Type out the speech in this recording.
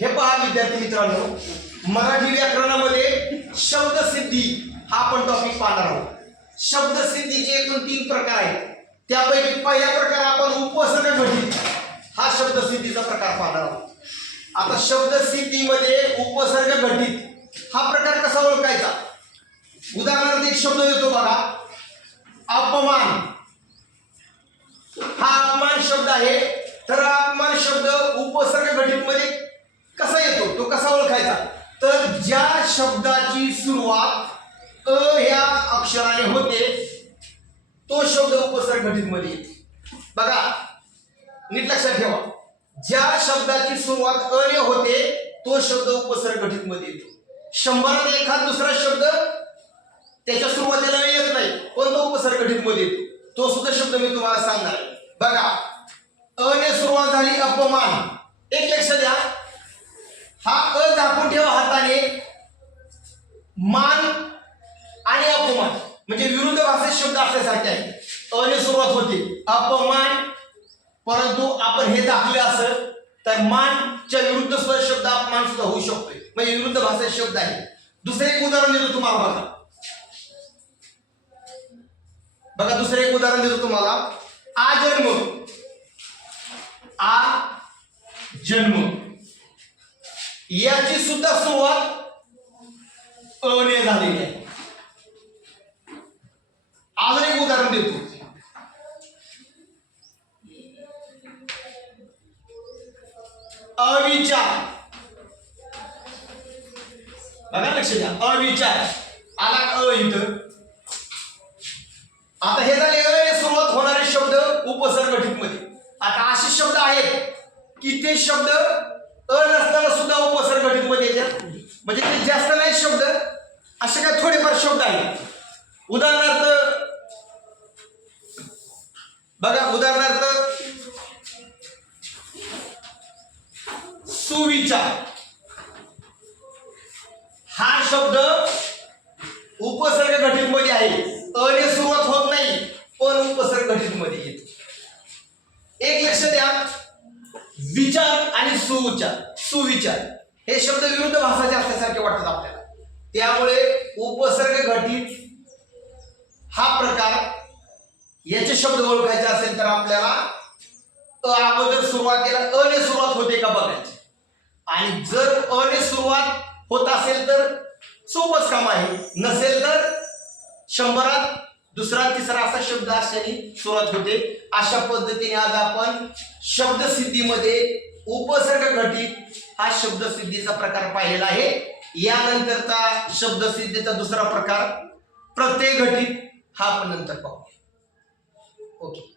हे पहा विद्यार्थी मित्रांनो मराठी व्याकरणामध्ये शब्दसिद्धी हा आपण टॉपिक पाहणार आहोत. शब्दसिद्धीचे एकूण तीन प्रकार आहेत. त्यापैकी पहिला प्रकार आपण उपसर्ग घटित हा शब्दसिद्धीचा प्रकार पाहणार आहोत. आता शब्दसिद्धीमध्ये उपसर्ग घटित हा प्रकार कसा ओळखायचा? उदाहरणार्थ एक शब्द देतो बघा. अपमान. हा अपमान शब्द आहे. तर अपमान शब्द उपसर्ग घटित मध्ये कसा येतो तो कसा ओळखायचा तर ज्या शब्दाची सुरुवात अ ह्या अक्षराने होते. तो शब्द उपसर्ग घटित मध्ये येते. बघा नीट लक्षात ठेवा. ज्या शब्दाची सुरुवात अ ने होते तो शब्द उपसर्ग घटित मध्ये येतो. शंभरात एखाद दुसरा शब्द त्याच्या सुरुवातीला येत नाही पण तो उपसर्ग घटित मध्ये येतो. तो सुद्धा शब्द मी तुम्हाला सांगणार बघा अ ने सुरुवात झाली अपमान. एक लक्ष द्या. हा अ मान आणि अपमान. म्हणजे विरुद्ध भाषेत शब्द असल्यासारखे आहे. अने सुरुवात होते. अपमान परंतु आपण हे दाखले असं तर मानच्या विरुद्ध सुद्धा शब्द अपमान सुद्धा होऊ शकतोय. म्हणजे विरुद्ध भाषेत शब्द आहे. दुसरं एक उदाहरण देतो तुम्हाला बघा. बघा दुसरं एक उदाहरण देतो तुम्हाला. आ जन्म. आ जन्म. याची सुद्धा सुरुवात अने झालेली आहे अजून एक उदाहरण देतो. अविचार. बघा लक्ष द्या. अविचार. आला अ इथं. आता हे झाले अ सुरुवात होणारे शब्द उपसर्गमध्ये आता असे शब्द आहेत की ते शब्द अ नसताना सुद्धा उपसर्गमध्ये येतात. म्हणजे ते जास्त नाही शब्द असे काय थोडेफार शब्द आहेत. उदाहरणार्थ बघा उदाहरणार्थ सुविचार. हा शब्द उपसर्ग घटित मध्ये आहे अने सुरुवात होत नाही पण उपसर्ग घटित मध्ये येतो. एक लक्ष द्या. विचार आणि सुविचार. सुविचार. हे शब्द विरुद्ध भाषाचे असल्यासारखे वाटतात आपल्याला. त्यामुळे उपसर्ग घटित हा प्रकार याचे शब्द ओळखायचे असेल तर आपल्याला अ अगोदर सुरुवातीला अ ने सुरुवात होते का बघायची. आणि जर अ ने सुरुवात होत असेल तर सोपच काम आहे. नसेल तर शंभरात दुसरा तिसरा असा शब्द असल्याने सुरुवात होते. अशा पद्धतीने आज आपण शब्दसिद्धीमध्ये उपसर्ग घटित हा शब्दसिद्धीचा प्रकार पाहिलेला आहे. यानंतरचा शब्दसिद्धेचा दुसरा प्रकार प्रत्यय घटित हा आपण नंतर पाहू ओके.